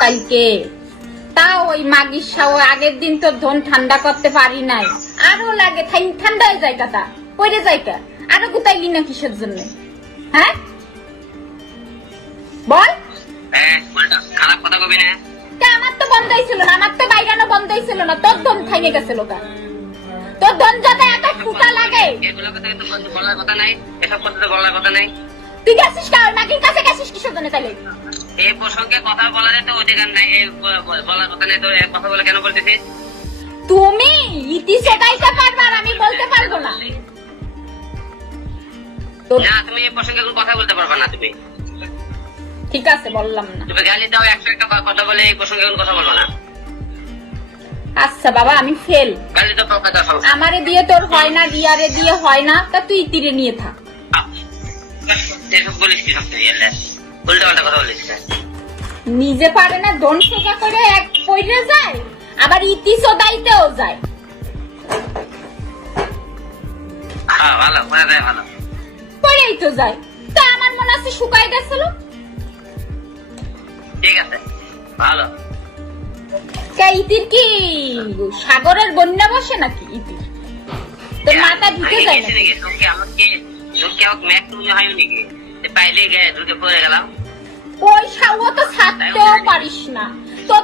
কালকে তাও ওই মাগির সাও আগের দিন তো ধন ঠান্ডা করতে পারি নাই, আরো লাগে ঠান্ডা হয়ে যায় কাটা পড়ে যায় কা, আরো গুতাইলি না কিসের জন্য? হ্যাঁ বল। খারাপ কথা কবি না। আমার তো বন্ধই ছিল না, আমার তো বাইরানো বন্ধই ছিল না, তোর ধন থাইমে গেছিল কা। তোর ধন যাতে এত ফুটা লাগে এগুলো কথা তো বলার কথা নাই, এসব কথা তো বলার কথা নাই। তুই গেছিস কা ওই মাগির কাছে, গেছিস কিসের জন্য তাইলে? এই প্রসঙ্গে কথা বলার তো অধিকার নাই, বলার কথা নাই, তো কথা বলে কেন বলতেছিস? তুমি ইতি সেটাইতে পারবা আর আমি বলতে পারবো না। না তুমি এই প্রসঙ্গে কোনো কথা বলতে পারবা না। তুমি ঠিক আছে বললাম না। তুমি গালি দাও 101টা কথা বলে এই প্রসঙ্গে কোনো কথা বলবো না। আচ্ছা বাবা আমি ফেল, গালি তো পাকা দাও। আমারে দিয়ে তোর হয় না, রিয়ারে দিয়ে হয় না, তা তুই তীরে নিয়ে থাক। এসব বলিস কি? সব উল্টা পাল্টা কথা বলিস। নিজে পারে না ধন সোজা করে এক পয়রে যায়, আবার ইতি সোদাইতেও যায়। হ্যাঁ ভালো ভালো পরেই তো যায়, তা আমার মনে আছে শুকাই গেছিল। ঠিক আছে ভালো। ইতির কি সাগরের বন্যা বসে নাকি? ইতির তোর মাথা ঢুকে যায় না? আমাকে ম্যাক তুমি হয় নাকি পাইলে ঢুকে পড়ে গেলাম? ওই সাও তো ছাড়তেও পারিস না তো।